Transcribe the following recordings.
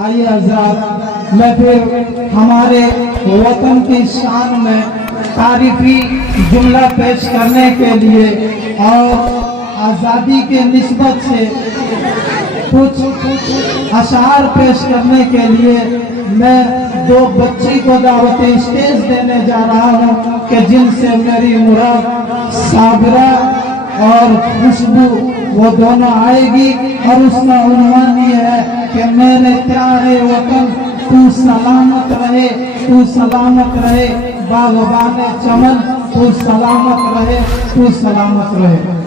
आइए हज़रात, मैं फिर हमारे वतन की शान में तारीफी जुमला पेश करने के लिए और आज़ादी के निस्बत से कुछ अशार पेश करने के लिए मैं दो बच्ची को दावती स्टेज देने जा रहा हूँ कि जिनसे मेरी मुराद साबिरा और खुशबू वो दोनों आएगी। और उसका उन्वान ये है कि मेरे प्यारे वतन तू सलामत रहे, तू सलामत रहे, बागबान चमन तू सलामत रहे, तू सलामत रहे।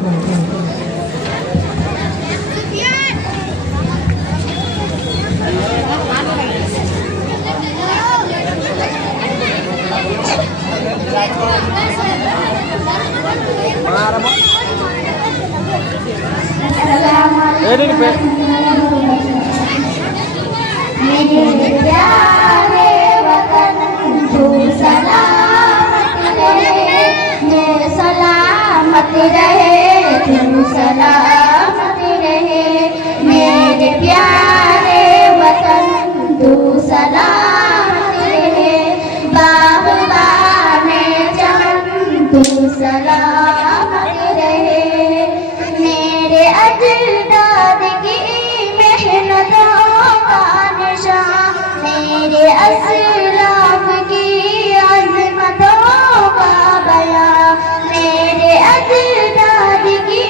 मेरे प्यारे वतन तू सलामत रहे, मैं सलामत रहे, तू सलामत रहे। मेरे प्यारे वतन तू सलामत रहे, बागबान चमन तू सलामत रहे। मेरे अजदाद की मेहनतों मेरे असलाफ की अज़मतों का बयां, मेरे अजदाद की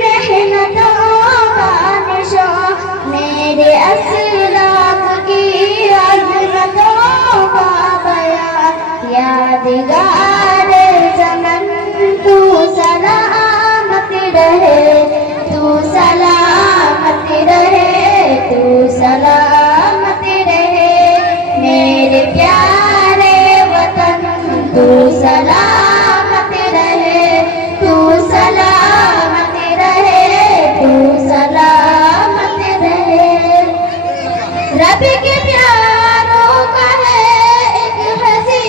मेहनतों का निशान, मेरे असलाफ की अज़मतों का बयां। यादगार ज़मन तू सलामत रहे, तू सलामत रहे, तू सलामत रहे। मेरे प्यारे वतन तू सलामत रहे, तू सलामत रहे, तू सलामत रहे। रब के प्यारों का है एक हसी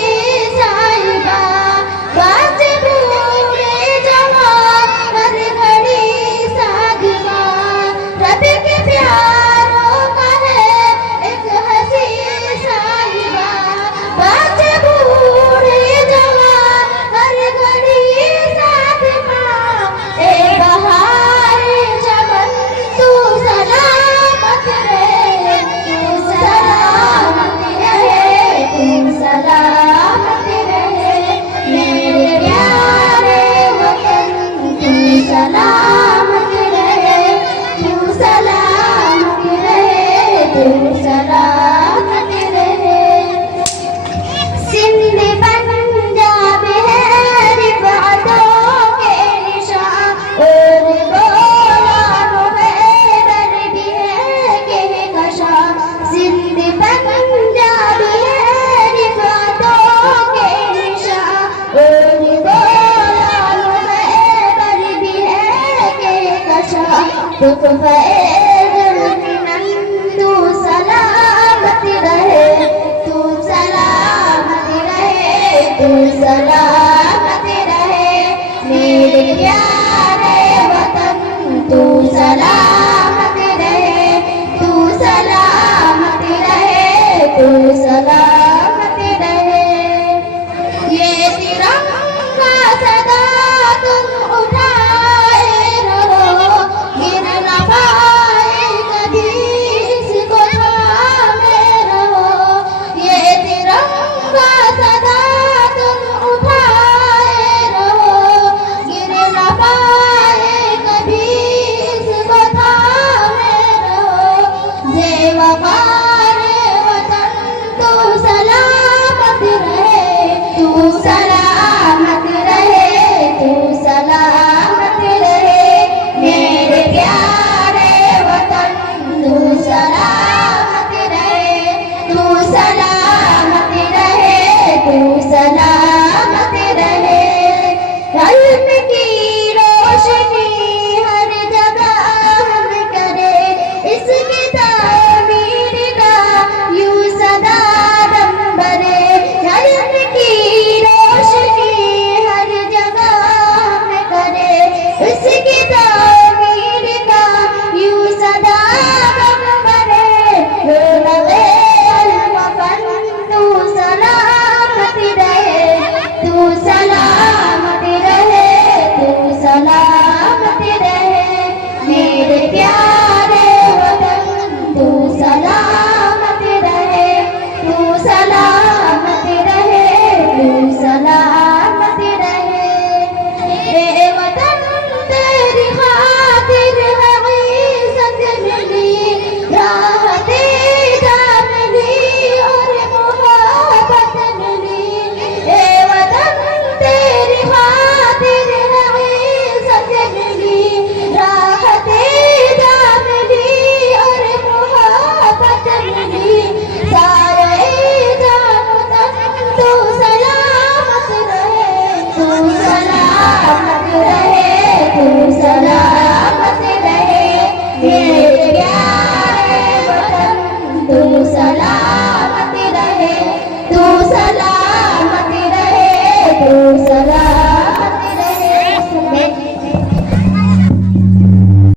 साहिबा, बात भूले जवां हर घड़ी सागवा। रब के प्यारों का है एक हसी साहिबा, बात भूले जवां हर घड़ी सागवा। ए बहार चमन तू सलामत रहे, तू सलामत रहे, तू सलामत रहे। मेरे प्यारे वतन तू सलामत रहे, तू सलामत रहे, तू सलामत रहे। सिंध पंजाब है रिवातों के निशान, और बोलानो हैदर भी है कहकशां। सिंध पंजाब है रिवातों के निशान, और बोलानो हैदर भी है कहकशां। तू सलामत रहे, तू सलामत रहे, तू सलामत रहे। मेरे प्यारे वतन तू सलामत रहे, तू सलामत रहे, तू सलामत रहे। ये तिरंगा सदा तुम उठाए रहो, गिर न पाए कभी इसको थामे रहो। ये तिरंगा सदा तुम उठाए सलामत रहे, तू सलामत